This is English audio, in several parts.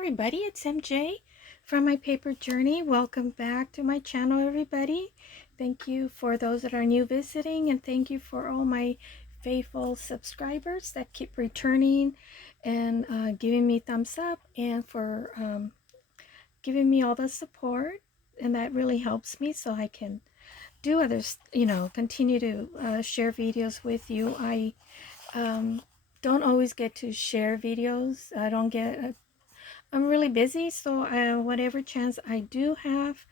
everybody, it's MJ from My Paper Journey. Welcome back to my channel, everybody. Thank you for those that are new visiting, and thank you for all my faithful subscribers that keep returning and giving me thumbs up, and for giving me all the support. And that really helps me so I can do others, continue to share videos with you. I don't always get to share videos. I'm really busy, so whatever chance I do have,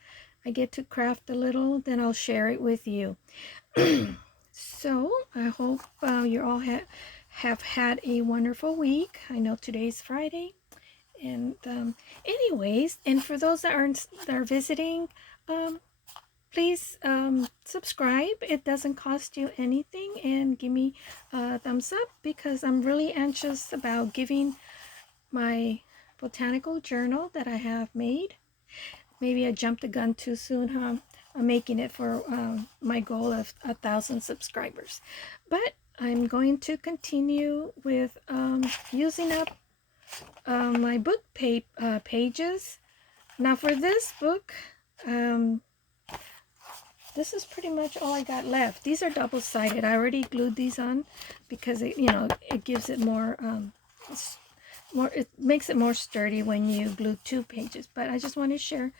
I get to craft a little, then I'll share it with you. So I hope you all have had a wonderful week. I know today's Friday, and anyways, and for those that are visiting, please subscribe. It doesn't cost you anything, and give me a thumbs up because I'm really anxious about giving my botanical journal that I have made. Maybe I jumped the gun too soon, huh? I'm making it for my goal of 1,000 subscribers. But I'm going to continue with using up my book pages. Now for this book, this is pretty much all I got left. These are double-sided. I already glued these on because it gives it it makes it more sturdy when you glue 2 pages. But I just want to share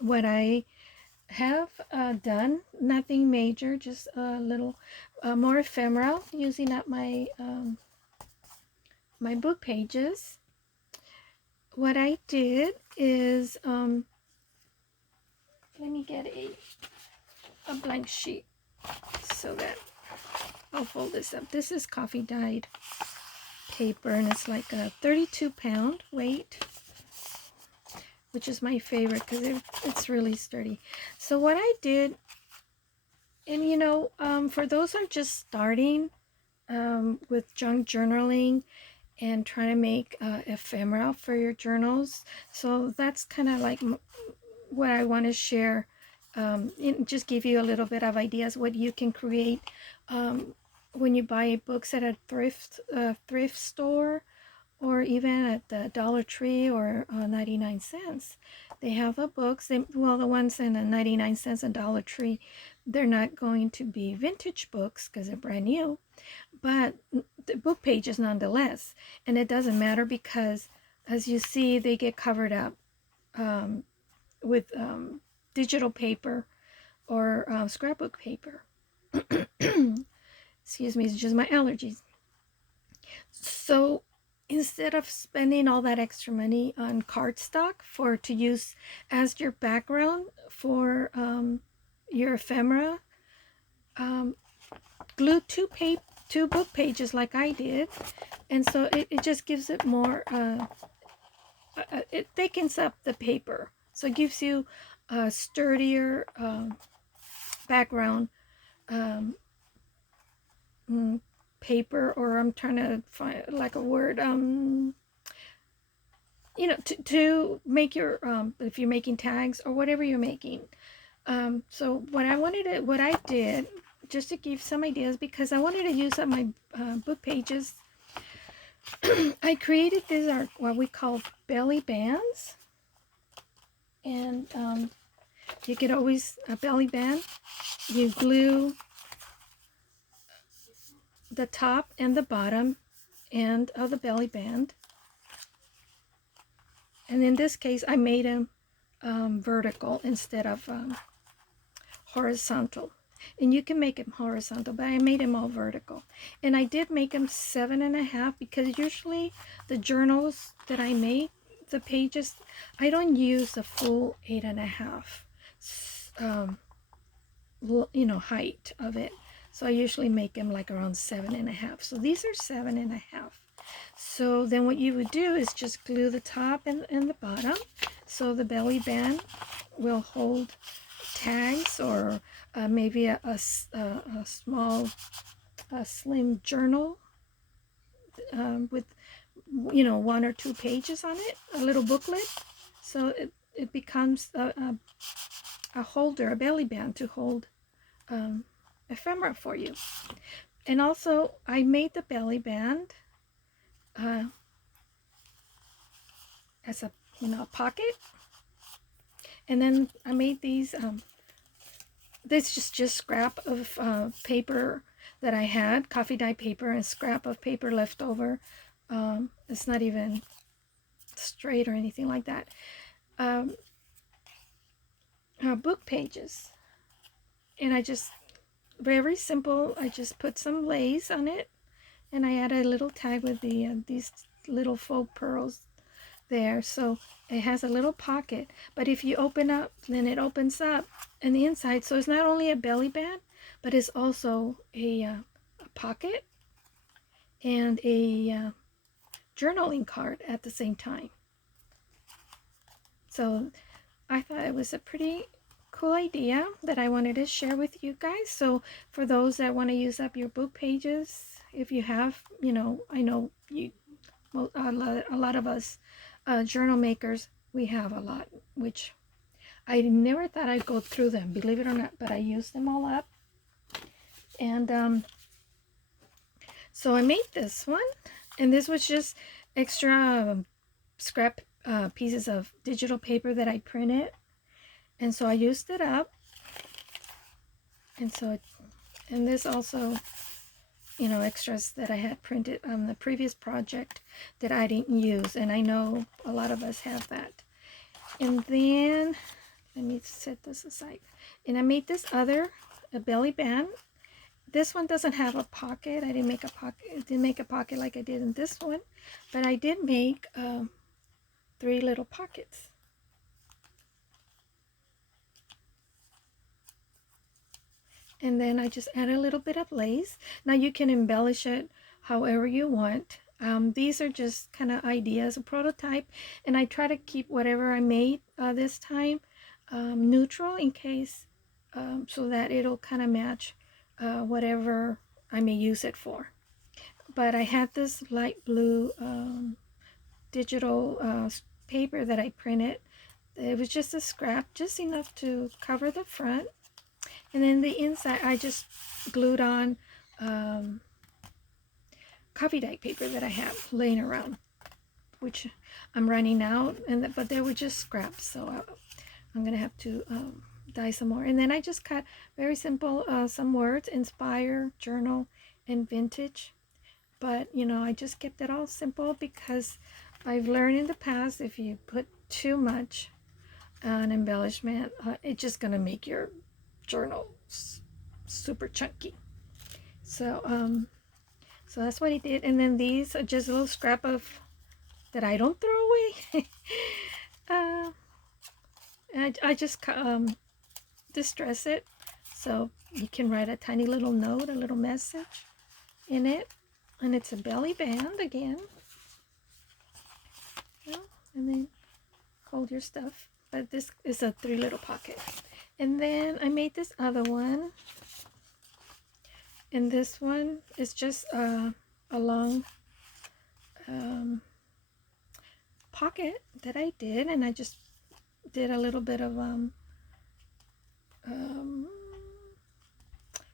what I have done. Nothing major, just a little more ephemeral, using up my my book pages. What I did is let me get a blank sheet so that I'll fold this up. This is coffee dyed paper, and it's like a 32-pound weight, which is my favorite because it's really sturdy. So what I did, and for those who are just starting with junk journaling and trying to make ephemeral for your journals, so that's kind of like what I want to share. Just give you a little bit of ideas what you can create when you buy books at a thrift store, or even at the Dollar Tree or 99 cents. They have the books. The ones in the 99 cents and Dollar Tree, they're not going to be vintage books because they're brand new, but the book pages nonetheless. And it doesn't matter because, as you see, they get covered up with digital paper or scrapbook paper. Excuse me, it's just my allergies. So instead of spending all that extra money on cardstock to use as your background for your ephemera, glue two book pages like I did, and so it just gives it more. It thickens up the paper, so it gives you a sturdier background paper, or I'm trying to find like a word, to make your if you're making tags or whatever you're making. So what I did, just to give some ideas, because I wanted to use up my book pages, I created these are what we call belly bands. And you could always, a belly band, you glue the top and the bottom end of the belly band. And in this case, I made them vertical instead of horizontal. And you can make them horizontal, but I made them all vertical. And I did make them 7.5 because usually the journals that I make, the pages, I don't use the full 8.5 height of it. So I usually make them like around 7.5. So these are 7.5. So then what you would do is just glue the top and the bottom, so the belly band will hold tags, or maybe a small slim journal with 1 or 2 pages on it, a little booklet. So it becomes a holder, a belly band to hold ephemera for you. And also I made the belly band as a, you know, a pocket. And then I made these, this is just scrap of paper that I had, coffee dye paper and scrap of paper left over. It's not even straight or anything like that. Book pages. And I just, very simple, I just put some lace on it. And I added a little tag with the these little faux pearls there, so it has a little pocket. But if you open up, then it opens up on the inside, so it's not only a belly band, but it's also a pocket and a journaling card at the same time. So I thought it was a pretty cool idea that I wanted to share with you guys. So for those that want to use up your book pages, if you have, you know, I know you, well, a lot of us journal makers, we have a lot, which I never thought I'd go through them, believe it or not, but I used them all up. And so I made this one, and this was just extra scrap pieces of digital paper that I printed, and so I used it up. And so and this also, you know, extras that I had printed on the previous project that I didn't use, and I know a lot of us have that. And then let me set this aside, and I made this other, a belly band. This one doesn't have a pocket. I didn't make a pocket. It didn't make a pocket like I did in this one, but I did make 3 little pockets. And then I just add a little bit of lace. Now you can embellish it however you want. These are just kind of ideas, a prototype, and I try to keep whatever I made this time neutral in case, so that it'll kind of match whatever I may use it for. But I had this light blue digital paper that I printed. It was just a scrap, just enough to cover the front. And then the inside, I just glued on coffee dye paper that I have laying around, which I'm running out, but they were just scraps, so I'm gonna have to dye some more. And then I just cut very simple some words: inspire, journal, and vintage. But you know, I just kept it all simple because I've learned in the past, if you put too much on embellishment, it's just gonna make your journal super chunky. So so that's what he did. And then these are just a little scrap of that I don't throw away. I just distress it so you can write a tiny little note, a little message in it. And it's a belly band again. Well, and then hold your stuff. But this is a 3 little pocket. And then I made this other one. And this one is just a long pocket that I did. And I just did a little bit of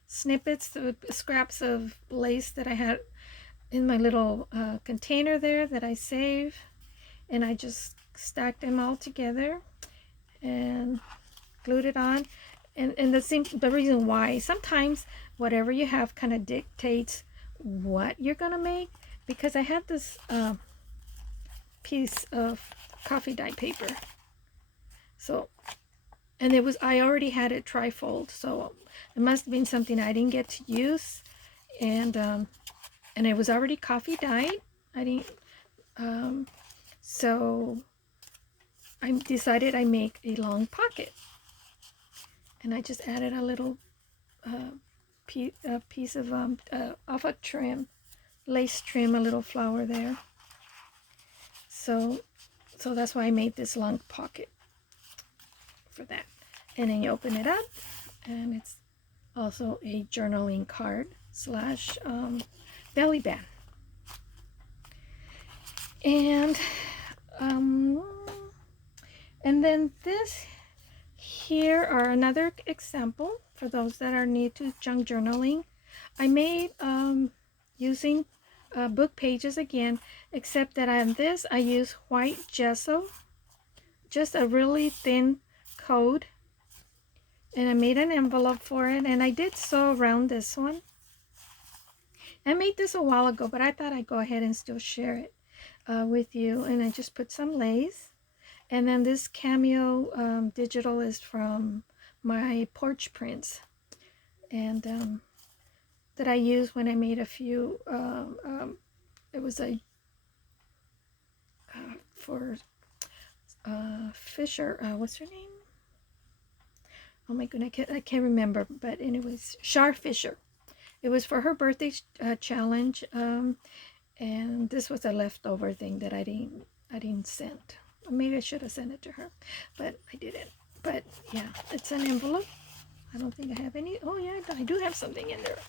snippets, scraps of lace that I had in my little container there that I save. And I just stacked them all together and glued it on. And the reason why, sometimes whatever you have kind of dictates what you're gonna make, because I had this piece of coffee dye paper, so, and it was, I already had it tri-fold, so it must have been something I didn't get to use, and it was already coffee dyed. I didn't so I decided I make a long pocket. And I just added a little piece of alpha trim, lace trim, a little flower there. So that's why I made this long pocket for that. And then you open it up, and it's also a journaling card slash belly band. And then this here are another example for those that are new to junk journaling. I made using book pages again, except that on this I use white gesso, just a really thin coat, and I made an envelope for it, and I did sew around this one. I made this a while ago, but I thought I'd go ahead and still share it with you. And I just put some lace, and then this cameo digital is from my porch prints, and that I used when I made a few. It was a for Fisher. What's her name? Oh my goodness, I can't remember. But anyways, Char Fisher. It was for her birthday challenge, and this was a leftover thing that I didn't send. Maybe I should have sent it to her, but I didn't. But yeah, it's an envelope. I don't think I have any. Oh yeah, I do have something in there.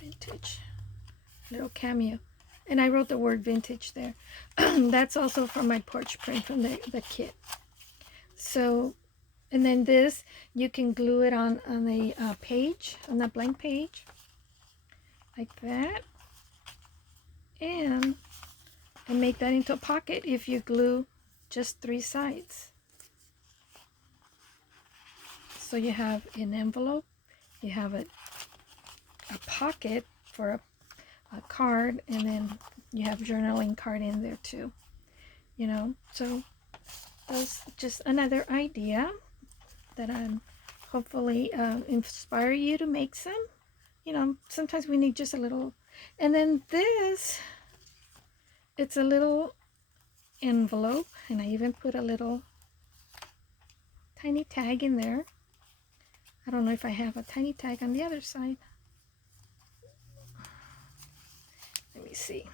Vintage, little cameo, and I wrote the word vintage there. That's also from my porch print from the kit. So, and then this, you can glue it on the page, on the blank page, like that, and make that into a pocket if you glue just 3 sides. So you have an envelope, you have a pocket for a card, and then you have journaling card in there too, you know. So that's just another idea that I'm hopefully inspire you to make some. You know, sometimes we need just a little. And then this, it's a little envelope, and I even put a little tiny tag in there. I don't know if I have a tiny tag on the other side. Let me see.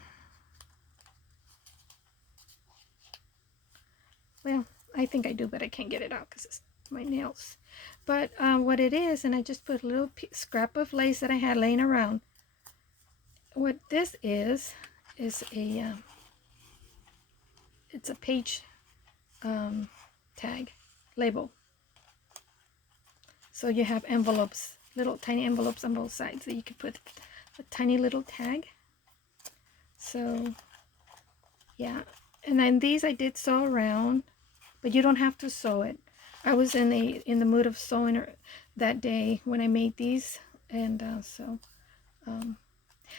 Well, I think I do, but I can't get it out because it's my nails. But what it is, and I just put a little scrap of lace that I had laying around. What this is a it's a page tag label. So you have envelopes, little tiny envelopes on both sides that you can put a tiny little tag. So yeah, and then these I did sew around, but you don't have to sew it. I was in the mood of sewing that day when I made these, and so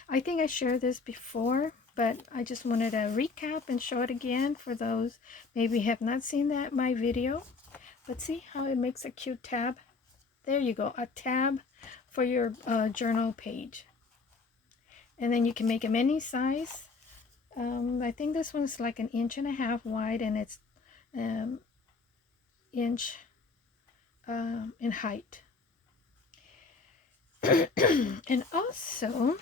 I think I shared this before, but I just wanted to recap and show it again for those maybe have not seen my video. But see how it makes a cute tab? There you go, a tab for your journal page. And then you can make them any size. I think this one's like 1.5 inches wide, and it's inch in height. And also,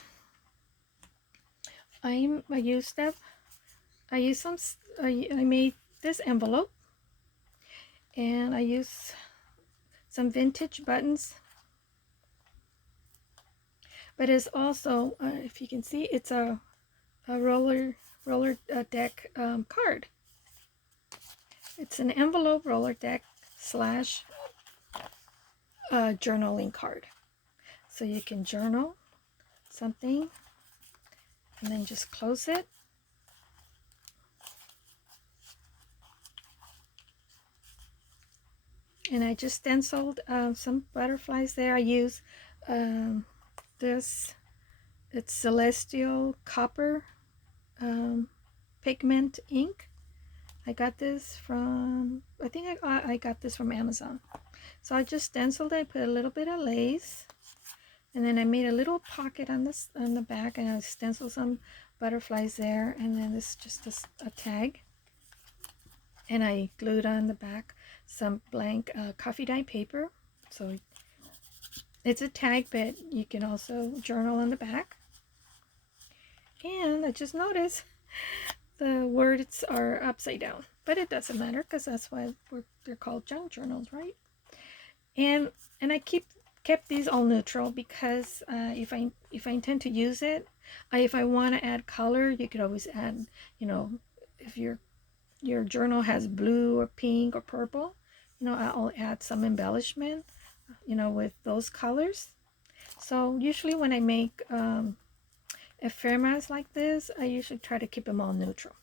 I made this envelope, and I use some vintage buttons, but it's also if you can see, it's a roller deck card. It's an envelope roller deck slash journaling card, so you can journal something and then just close it. And I just stenciled some butterflies there. I use this, it's Celestial Copper pigment ink. I got this from, I think I got this from Amazon. So I just stenciled it, put a little bit of lace, and then I made a little pocket on the back, and I stenciled some butterflies there, and then this is just a tag. And I glued on the back some blank coffee dye paper. So it's a tag, but you can also journal on the back. And I just noticed the words are upside down, but it doesn't matter because that's why they're called junk journals, right? And I kept these all neutral because if I intend to use it, if I want to add color, you could always add, you know, if your journal has blue or pink or purple, you know, I'll add some embellishment, you know, with those colors. So usually when I make ephemerals like this, I usually try to keep them all neutral.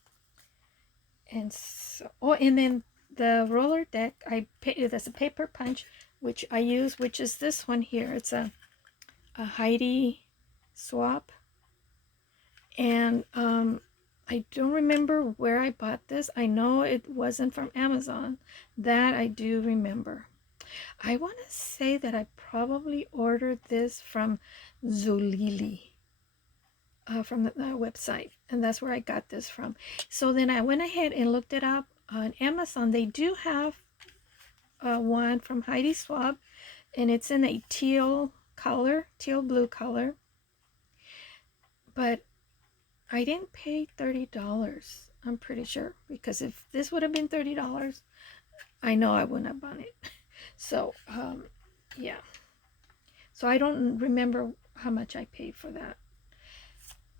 And so, oh, and then the roller deck, there's a paper punch which I use, which is this one here. It's a Heidi swap, and I don't remember where I bought this. I know it wasn't from Amazon. That I do remember. I want to say that I probably ordered this from Zulili, from the website, and that's where I got this from. So then I went ahead and looked it up on Amazon. They do have one from Heidi Swab, and it's in a teal blue color, but I didn't pay $30. I'm pretty sure, because if this would have been $30, I know I wouldn't have bought it. So yeah, so I don't remember how much I paid for that,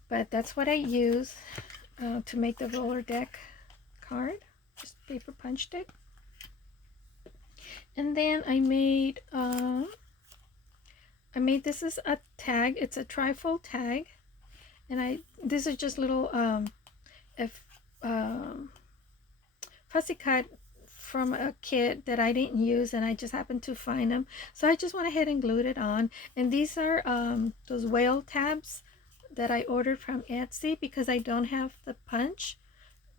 but that's what I use to make the roller deck card, just paper punch deck. And then I made this is a tag. It's a trifold tag, and this is just little fussy cut from a kit that I didn't use, and I just happened to find them, so I just went ahead and glued it on. And these are those whale tabs that I ordered from Etsy, because I don't have the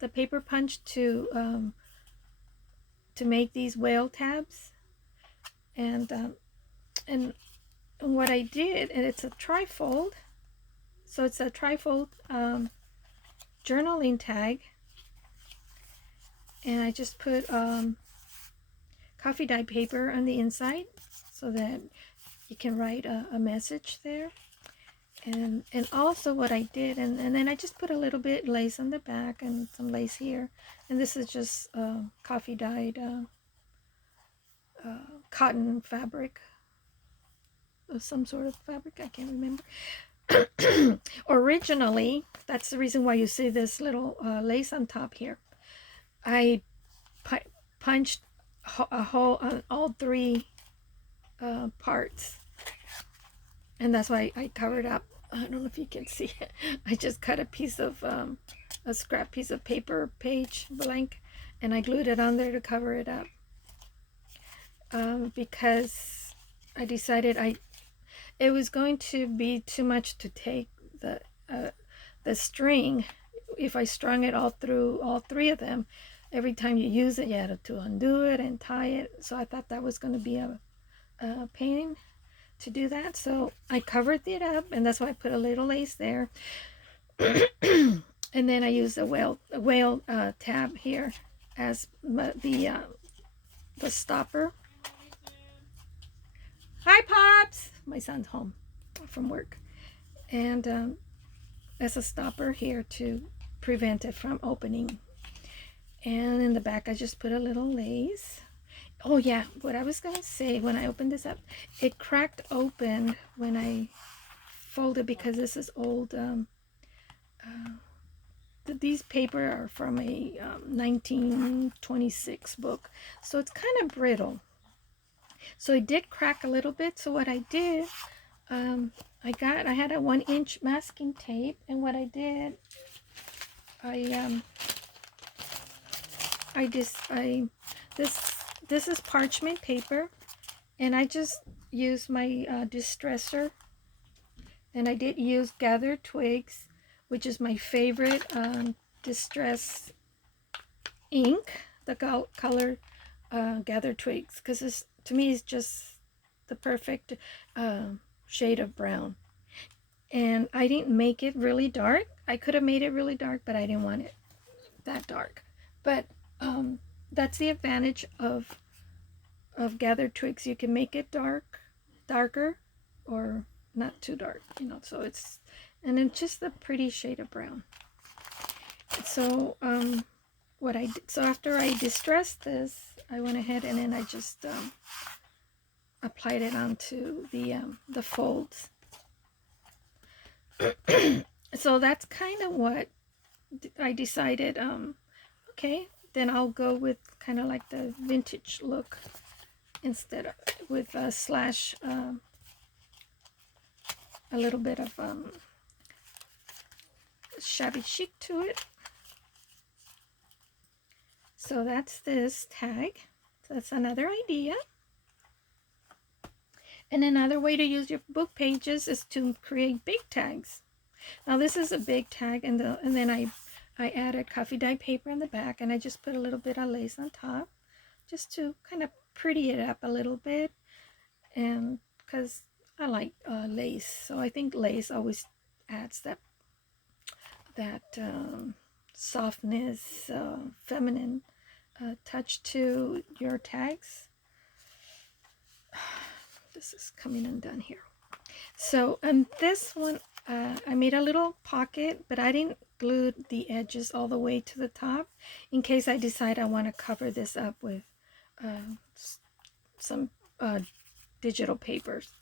paper punch to make these whale tabs. And what I did, and it's a trifold, so it's a trifold journaling tag, and I just put coffee dye paper on the inside so that you can write a message there. And also what I did, and then I just put a little bit lace on the back and some lace here, and this is just coffee dyed cotton fabric, some sort of fabric, I can't remember. Originally, that's the reason why you see this little lace on top here. I punched a hole on all three parts, and that's why I covered up. I don't know if you can see it. I just cut a piece of a scrap piece of paper page blank, and I glued it on there to cover it up, because I decided it was going to be too much to take the string. If I strung it all through all three of them, every time you use it, you had to undo it and tie it. So I thought that was going to be a pain to do that. So I covered it up, and that's why I put a little lace there. And then I used a whale tab here as the stopper. Hi, Pops! My son's home from work. And as a stopper here to prevent it from opening. And in the back, I just put a little lace. Oh yeah, what I was going to say, when I opened this up, it cracked open when I folded, because this is old. These paper are from a 1926 book, so it's kind of brittle. So it did crack a little bit. So what I did, I had a 1-inch masking tape, and what I did, this is parchment paper, and I just used my distresser, and I did use gathered twigs, which is my favorite distress ink, the color gathered twigs, because to me it's just the perfect shade of brown. And I didn't make it really dark. I could have made it really dark, but I didn't want it that dark. But that's the advantage of gathered twigs. You can make it darker, or not too dark, so it's just a pretty shade of brown. So so after I distressed this, I went ahead and then I just applied it onto the folds. So that's kind of what I decided. Okay, then I'll go with kind of like the vintage look, instead of with slash a little bit of shabby chic to it. So that's this tag. So that's another idea. And another way to use your book pages is to create big tags. Now this is a big tag, and then I added coffee dye paper in the back, and I just put a little bit of lace on top, just to kind of pretty it up a little bit, and because I like lace, so I think lace always adds that softness, feminine touch to your tags. This is coming undone here. So this one, I made a little pocket, but I didn't glue the edges all the way to the top in case I decide I want to cover this up with some digital papers.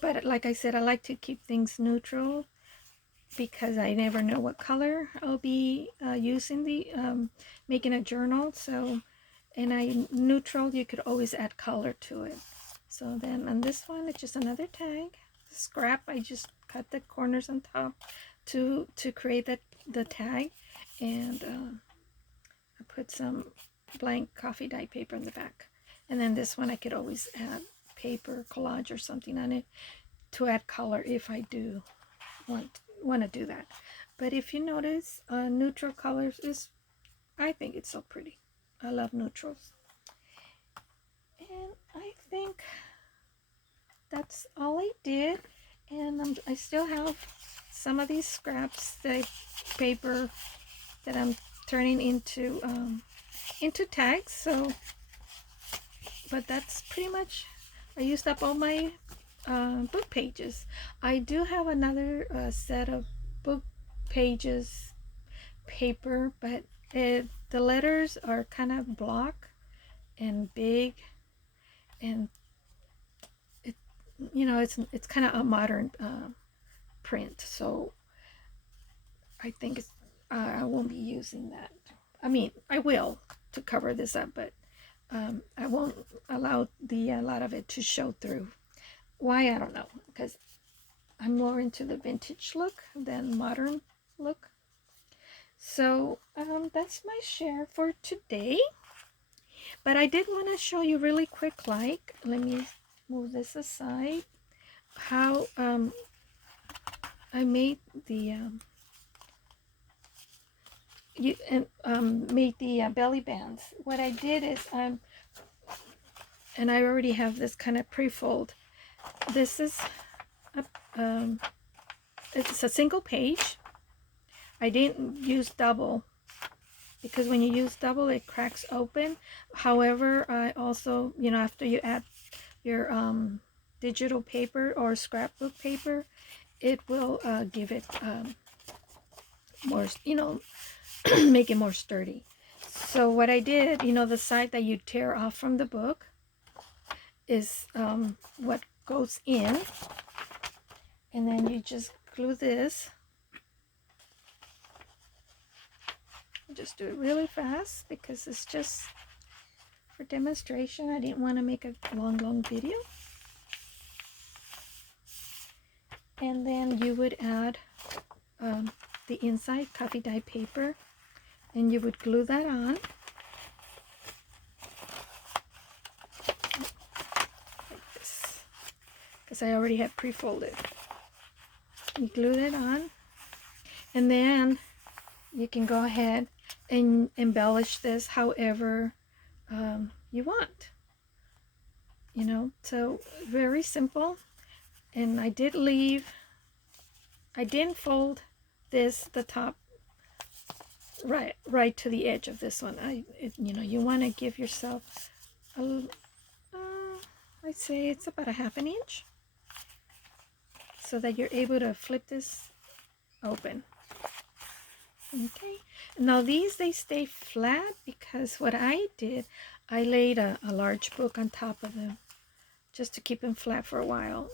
But like I said, I like to keep things neutral because I never know what color I'll be using the making a journal. So, and neutral, you could always add color to it. So then on this one, it's just another tag. Scrap, I just cut the corners on top to create the tag, and I put some blank coffee dye paper in the back. And then this one I could always add paper collage or something on it to add color if I do want to do that. But if you notice, neutral colors is, I think it's so pretty. I love neutrals. And I think that's all I did. And I still have some of these scraps paper that I'm turning into tags. So, but that's pretty much, I used up all my book pages. I do have another set of book pages paper, but the letters are kind of block and big, and it's kind of a modern print, so I think I won't be using that. I mean, I will to cover this up, but I won't allow a lot of it to show through. Why, I don't know, because I'm more into the vintage look than modern look. So that's my share for today. But I did want to show you really quick, like, let me move this aside, how I made the made the belly bands. What I did is and I already have this kind of pre-fold. This is it's a single page. I didn't use double because when you use double, it cracks open. However, I also, after you add your digital paper or scrapbook paper, it will give it more, make it more sturdy. So what I did, the side that you tear off from the book is what goes in, and then you just glue this. Just do it really fast because it's just for demonstration. I didn't want to make a long video. And then you would add the inside coffee dye paper, and you would glue that on like this, because I already had pre-folded. You glue that on, and then you can go ahead and embellish this however you want, so very simple. And I didn't fold the top right to the edge of this one. You want to give yourself I'd say it's about a ½ inch, so that you're able to flip this open. Okay, now they stay flat because what I did, I laid a large book on top of them just to keep them flat for a while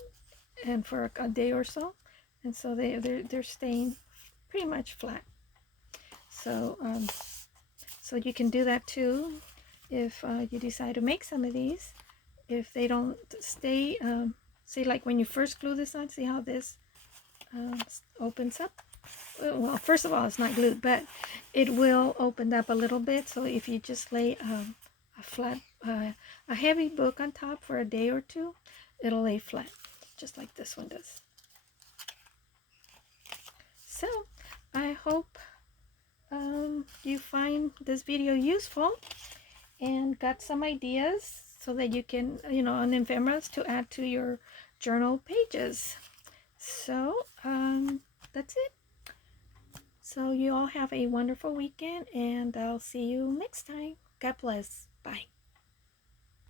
and for a day or so, and so they're staying pretty much flat. So so you can do that too if you decide to make some of these. If they don't stay See, like when you first glue this on, see how this opens up? Well, first of all, it's not glued, but it will open up a little bit. So if you just lay a flat, a heavy book on top for a day or two, it'll lay flat, just like this one does. So I hope you find this video useful and got some ideas so that you can, on ephemerals to add to your journal pages. So that's it. So you all have a wonderful weekend, and I'll see you next time. God bless. Bye.